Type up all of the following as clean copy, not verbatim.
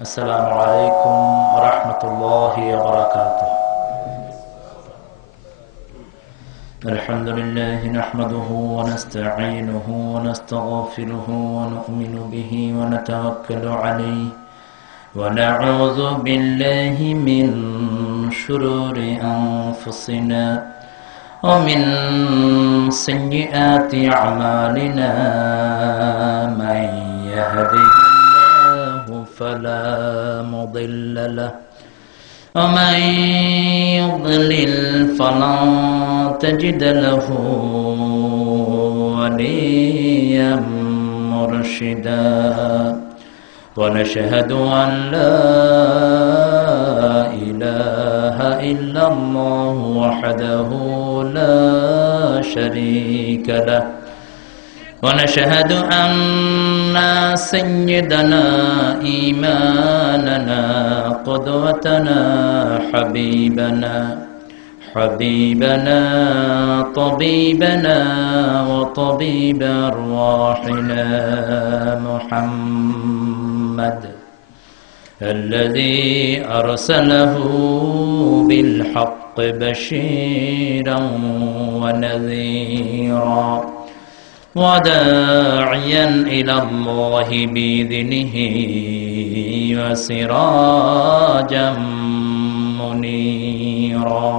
السلام عليكم ورحمة الله وبركاته. الحمد لله نحمده ونستعينه ونستغفره ونؤمن به ونتوكل عليه ونعوذ بالله من شرور أنفسنا ومن سيئات أعمالنا. من يهده فلا مضل له ومن يضلل فلن تجد له وليا مرشدا. ونشهد أن لا إله إلا الله وحده لا شريك له. ونشهد أن سيدنا إيماننا قدوتنا حبيبنا طبيبنا وطبيب أرواحنا محمد الذي أرسله بالحق بشيرا ونذيرا وداعيا إلى الله بإذنه وسراجا منيرا.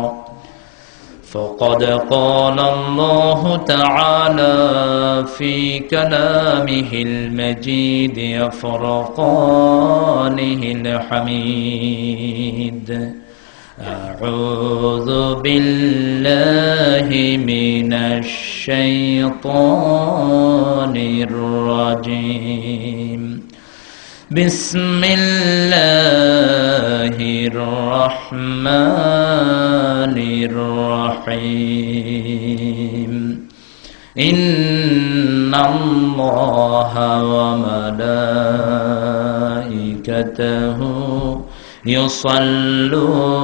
فقد قال الله تعالى في كلامه المجيد وفرقانه الحميد: أعوذ بالله من الشيطان الرجيم. بسم الله الرحمن الرحيم. إن الله وملائكته يصلون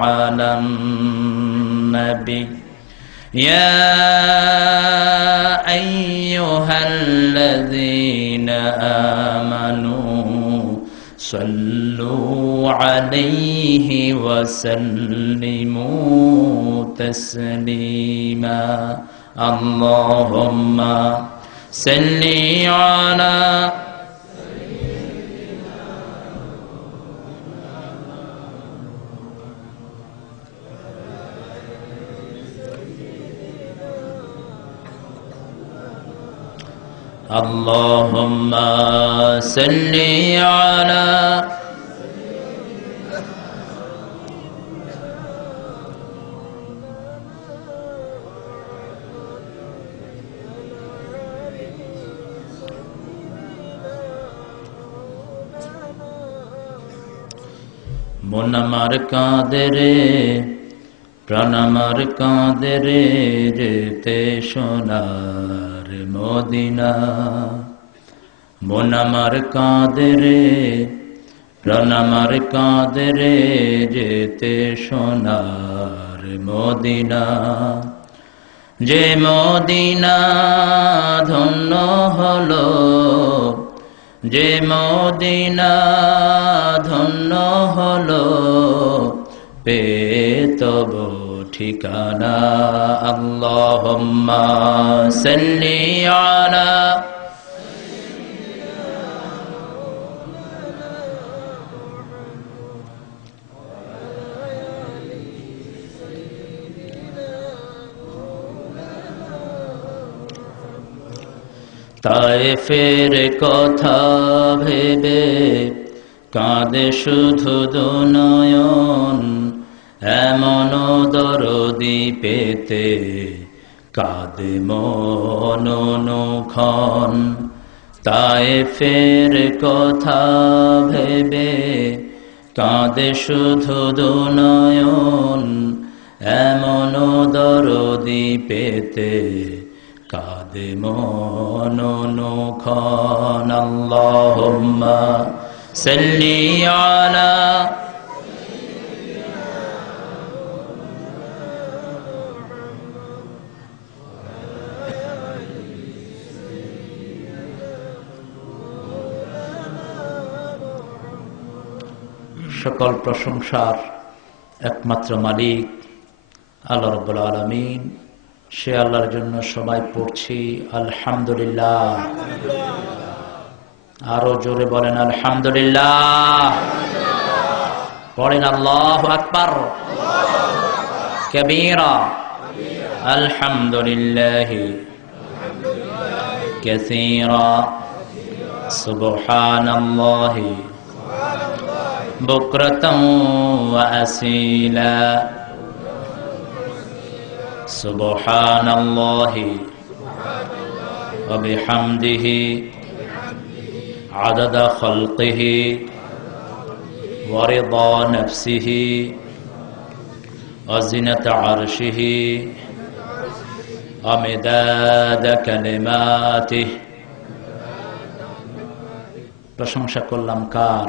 على النبي يا أيها الذين آمنوا صلوا عليه وسلموا تسليما. اللهم صل على اللهم صل على মন আমার কাঁদে রে, প্রাণ আমার কাঁদে রে, যেতে সোনার মদিনা। মন আমার কাঁদে রে, প্রাণ আমার কাঁদে রে, যেতে সোনার মদিনা। যে মদিনা ধন্য হলো, যে মদিনা ধন্য হলো, পেয়ে তব ঠিকানা। আল্লাহুম্মা সাল্লি আলা তায়েফের কথা ভেবে কাঁদে শুধু দুনয়ন, এমন দরদি পেতে কাঁদে মন অনুক্ষণ। তায়েফের কথা ভেবে কাঁদে শুধু দুনয়ন, এমন দরদি পেতে কাঁদে মন অনুক্ষণ। আল্লাহুম্মা সাল্লি আলা সকল প্রশংসার একমাত্র মালিক আল্লাহ রাব্বুল আলামিন। সে আল্লাহর জন্য সবাই পড়ছি আলহামদুলিল্লাহ। আরো জোরে বলেন আলহামদুলিল্লাহ। পড়েন আল্লাহু আকবার কাবীরা। আলহামদুলিল্লাহি কাসীরা সুবহানাল্লাহি বুকরাতাও ওয়া আসীলা সুবহানাল্লাহি ওয়া বিহামদিহি আদাদা খালকিহি ওয়া রিদা নাফসিহি ওয়া জিনাতা আরশিহি ওয়া মিদাদা কালিমাতিহি। প্রশংসা করলাম কার?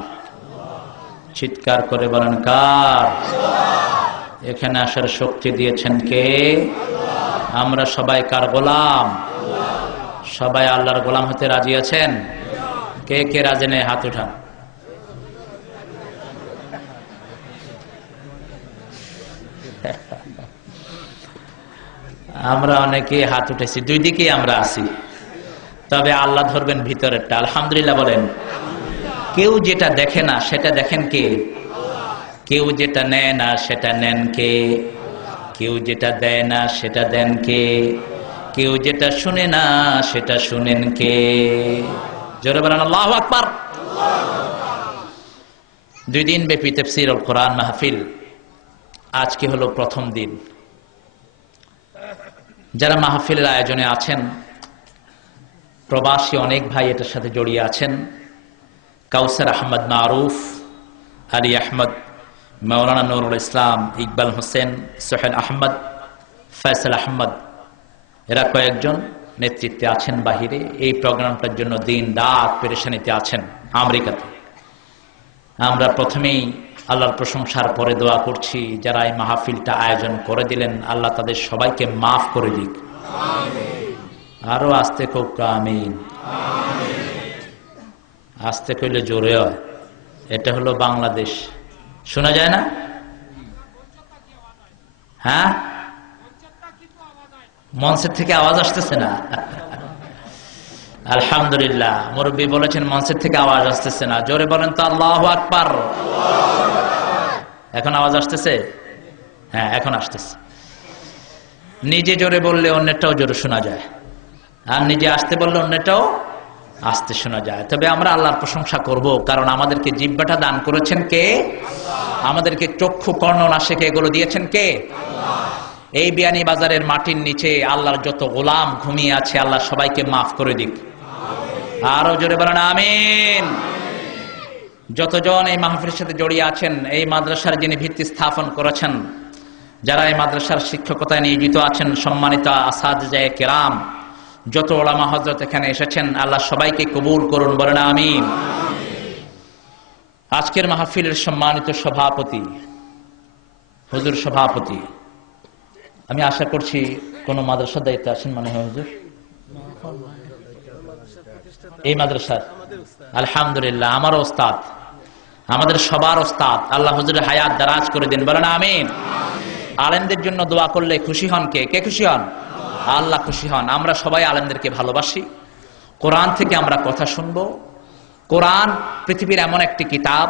চিৎকার করে বলেন কার? এখানে আসার শক্তি দিয়েছেন কে? আমরা সবাই কার গোলাম? সবাই আল্লাহর গোলাম হতে রাজি আছেন? কে কে রাজি নেই হাত উঠান। আমরা অনেকে হাত উঠেছি, দুই দিকেই আমরা আছি, তবে আল্লাহ ধরবেন ভিতরেরটা। আলহামদুলিল্লাহ বলেন। কেউ যেটা দেখে না সেটা দেখেন কে? কেউ যেটা নেয় না সেটা নেন কে? কেউ যেটা দেয় না সেটা দেন কে? কেউ যেটা শুনে না সেটা শুনেন কে? জোরে বলেন আল্লাহু আকবার। 2 দিন ব্যাপী তাফসীরুল কোরআন মাহফিল, আজকে হলো প্রথম দিন। যারা মাহফিলের আয়োজনে আছেন, প্রবাসী অনেক ভাই এটার সাথে জড়িয়ে আছেন। কাউসার আহমদ মারুফ, আলী আহমদ, মাওলানা নুরুল ইসলাম, ইকবাল হোসেন, সোহেল আহমদ, ফয়সাল আহমদ, এরা কয়েকজন নেতৃত্বে আছেন বাহিরে। এই প্রোগ্রামটার জন্য দিন রাত পেরেশানিতে আছেন আমেরিকাতে। আমরা প্রথমেই আল্লাহর প্রশংসার পরে দোয়া করছি, যারা এই মাহফিলটা আয়োজন করে দিলেন, আল্লাহ তাদের সবাইকে মাফ করে দিক। আরো আস্তে কোক আমিন। আস্তে কইলে জোরে হয়। এটা হলো বাংলাদেশ, শোনা যায় না? হ্যাঁ, মঞ্চের থেকে আওয়াজ আসতেছে না। আলহামদুলিল্লাহ, মুরব্বী বলেছেন মঞ্চের থেকে আওয়াজ আসতেছে না। জোরে বলেন তো আল্লাহু আকবার। এখন আওয়াজ আসতেছে? হ্যাঁ, এখন আসতেছে। নিজে জোরে বললে অন্যটাও জোরে শোনা যায়, আর নিজে আসতে বললে অন্যটাও আসতে শোনা যায়। তবে আমরা আল্লাহর প্রশংসা করব, কারণ আমাদেরকে জিহ্বাটা দান করেছেন কে? আমাদেরকে চক্ষু কর্ণ নাসিকা এগুলো দিয়েছেন কে? এই বিয়ানী বাজারের মাটির নিচে আল্লাহর যত গোলাম ঘুমিয়ে আছে, আল্লাহ সবাইকে মাফ করে দিক। আরো জোরে বলেন আমিন। যতজন এই মাহফিলের সাথে জড়িয়ে আছেন, এই মাদ্রাসার যিনি ভিত্তি স্থাপন করেছেন, যারা এই মাদ্রাসার শিক্ষকতায় নিয়োজিত আছেন, সম্মানিত আসাতিজা কেরাম, যত ওলামা হযরত এখানে এসেছেন, আল্লাহ সবাইকে কবুল করুন, বলেন আমিন। আজকের মাহফিলের সম্মানিত সভাপতি, হুজুর সভাপতি, আমি আশা করছি কোন মাদ্রাসার দায়িত্বে আছেন মনে হয় হুজুর? এই মাদ্রাসার আলহামদুলিল্লাহ আমার ওস্তাদ, আমাদের সবার ওস্তাদ, আল্লাহ হুজুরের হায়াত দারাজ করে দিন, বলেন আমিন। আলেমদের জন্য দোয়া করলে খুশি হন কে? কে খুশি হন? আল্লাহ খুশি হন। আমরা সবাই আলেমদেরকে ভালোবাসি। কোরআন থেকে আমরা কথা শুনবো। কোরআন পৃথিবীর এমন একটি কিতাব